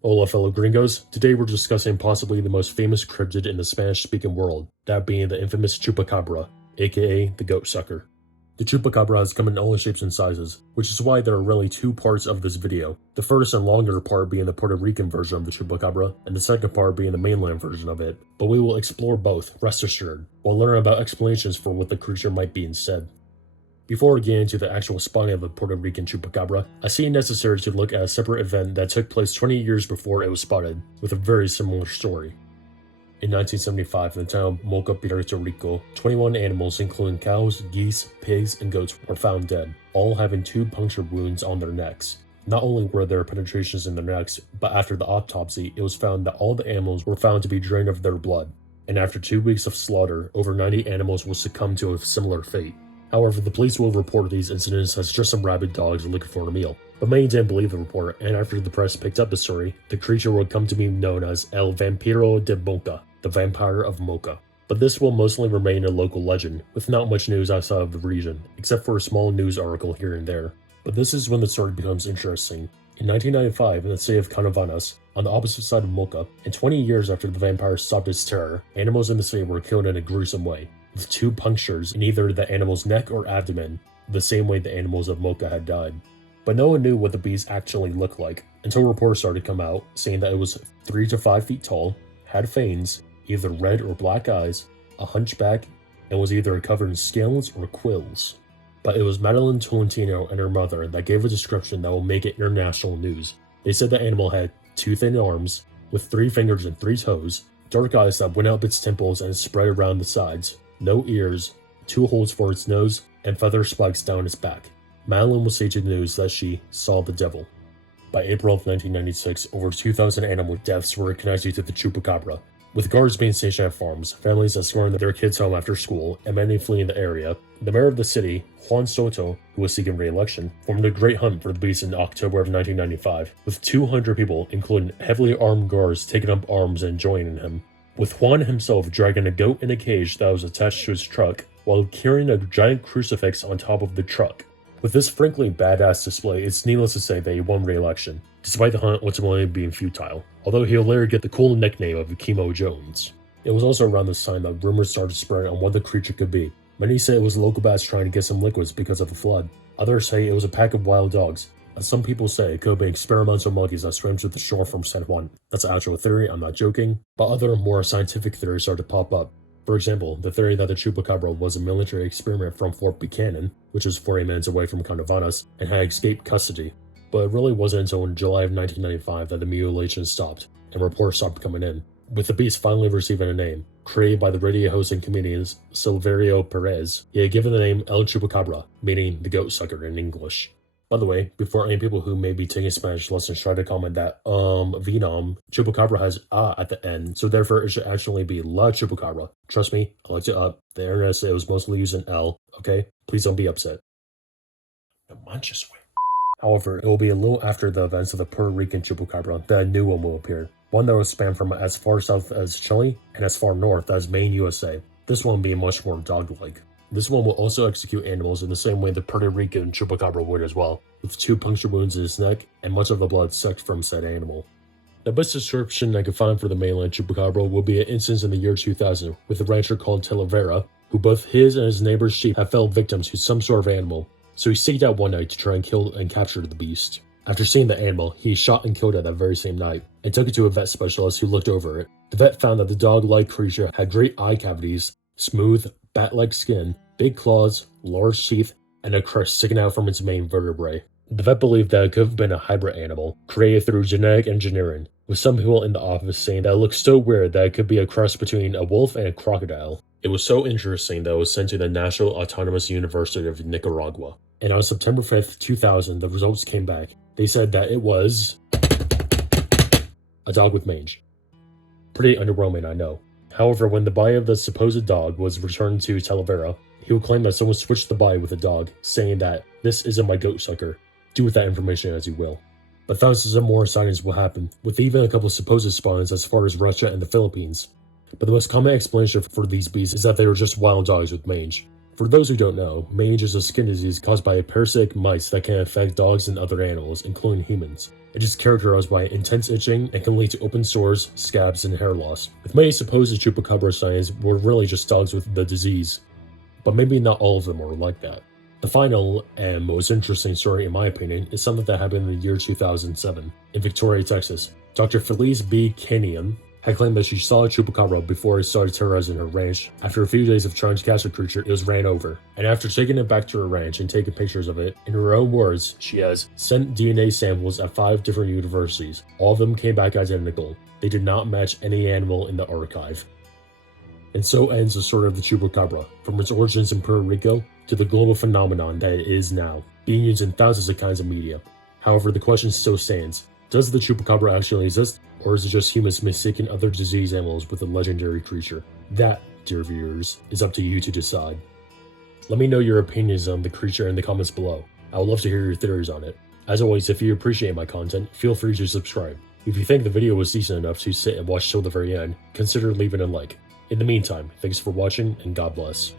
Hola fellow gringos, today we're discussing possibly the most famous cryptid in the Spanish-speaking world, that being the infamous Chupacabra, aka the goat sucker. The Chupacabra has come in all shapes and sizes, which is why there are really two parts of this video, the first and longer part being the Puerto Rican version of the Chupacabra, and the second part being the mainland version of it, but we will explore both, rest assured, while learning about explanations for what the creature might be instead. Before we get into the actual spawning of the Puerto Rican Chupacabra, I see it necessary to look at a separate event that took place 20 years before it was spotted, with a very similar story. In 1975, in the town of Moca, Puerto Rico, 21 animals including cows, geese, pigs, and goats were found dead, all having 2 puncture wounds on their necks. Not only were there penetrations in their necks, but after the autopsy, it was found that all the animals were found to be drained of their blood, and after 2 weeks of slaughter, over 90 animals will succumb to a similar fate. However, the police will report these incidents as just some rabid dogs looking for a meal. But many didn't believe the report, and after the press picked up the story, the creature would come to be known as El Vampiro de Moca, the Vampire of Moca. But this will mostly remain a local legend, with not much news outside of the region, except for a small news article here and there. But this is when the story becomes interesting. In 1995, in the city of Canovanas, on the opposite side of Moca, and 20 years after the vampire stopped its terror, animals in the city were killed in a gruesome way, with 2 punctures in either the animal's neck or abdomen, the same way the animals of Moca had died. But no one knew what the beast actually looked like, until reports started to come out saying that it was 3 to 5 feet tall, had fangs, either red or black eyes, a hunchback, and was either covered in scales or quills. But it was Madeline Tolentino and her mother that gave a description that will make it international news. They said the animal had 2 thin arms, with 3 fingers and 3 toes, dark eyes that went up its temples and spread around the sides, no ears, 2 holes for its nose, and feather spikes down its back. Madeline will say to the news that she saw the devil. By April of 1996, over 2,000 animal deaths were connected to the Chupacabra, with guards being stationed at farms, families escorting their kids home after school, and many fleeing the area. The mayor of the city, Juan Soto, who was seeking re-election, formed a great hunt for the beast in October of 1995, with 200 people, including heavily armed guards, taking up arms and joining him, with Juan himself dragging a goat in a cage that was attached to his truck, while carrying a giant crucifix on top of the truck. With this frankly badass display, it's needless to say that he won re-election, despite the hunt ultimately being futile, although he'll later get the cool nickname of Chemo Jones. It was also around this time that rumors started spreading on what the creature could be. Many say it was local bats trying to get some liquids because of the flood. Others say it was a pack of wild dogs. And some people say it could be experimental monkeys that swam to the shore from San Juan. That's an actual theory, I'm not joking. But other, more scientific theories started to pop up. For example, the theory that the Chupacabra was a military experiment from Fort Buchanan, which was 40 minutes away from Canovanas, and had escaped custody. But it really wasn't until in July of 1995 that the mutilation stopped, and reports stopped coming in, with the beast finally receiving a name. Created by the radio host and comedian Silverio Perez, he had given the name El Chupacabra, meaning the goat sucker in English. By the way, before any people who may be taking Spanish lessons try to comment that, Vietnam, Chupacabra has at the end, so therefore it should actually be La Chupacabra. Trust me, I looked it up. The internet said it was mostly using L, okay? Please don't be upset. No manches, way. However, it will be a little after the events of the Puerto Rican Chupacabra that a new one will appear. One that will span from as far south as Chile and as far north as Maine, USA. This one being much more dog-like. This one will also execute animals in the same way the Puerto Rican Chupacabra would as well, with 2 puncture wounds in its neck and much of the blood sucked from said animal. The best description I could find for the mainland Chupacabra will be an instance in the year 2000 with a rancher called Talavera, who both his and his neighbor's sheep have fell victims to some sort of animal, so he staked out one night to try and kill and capture the beast. After seeing the animal, he shot and killed it that very same night, and took it to a vet specialist who looked over it. The vet found that the dog-like creature had great eye cavities, smooth, bat-like skin, big claws, large teeth, and a crest sticking out from its main vertebrae. The vet believed that it could have been a hybrid animal, created through genetic engineering, with some people in the office saying that it looked so weird that it could be a cross between a wolf and a crocodile. It was so interesting that it was sent to the National Autonomous University of Nicaragua. And on September 5th, 2000, the results came back. They said that it was a dog with mange. Pretty underwhelming, I know. However, when the body of the supposed dog was returned to Talavera, he would claim that someone switched the body with the dog, saying that, "This isn't my goat sucker. Do with that information as you will." But thousands of more sightings will happen, with even a couple of supposed spawns as far as Russia and the Philippines. But the most common explanation for these beasts is that they were just wild dogs with mange. For those who don't know, mange is a skin disease caused by a parasitic mites that can affect dogs and other animals, including humans. It is characterized by intense itching and can lead to open sores, scabs, and hair loss. With many suppose the Chupacabra sightings were really just dogs with the disease, but maybe not all of them were like that. The final and most interesting story, in my opinion, is something that happened in the year 2007 in Victoria, Texas. Dr. Felice B. Kenyon had claimed that she saw a Chupacabra before it started terrorizing her ranch. After a few days of trying to catch the creature, it was ran over. And after taking it back to her ranch and taking pictures of it, in her own words, she has sent DNA samples at 5 different universities. All of them came back identical. They did not match any animal in the archive. And so ends the story of the Chupacabra, from its origins in Puerto Rico to the global phenomenon that it is now, being used in thousands of kinds of media. However, the question still stands. Does the Chupacabra actually exist, or is it just humans mistaking other disease animals with a legendary creature? That, dear viewers, is up to you to decide. Let me know your opinions on the creature in the comments below. I would love to hear your theories on it. As always, if you appreciate my content, feel free to subscribe. If you think the video was decent enough to sit and watch till the very end, consider leaving a like. In the meantime, thanks for watching and God bless.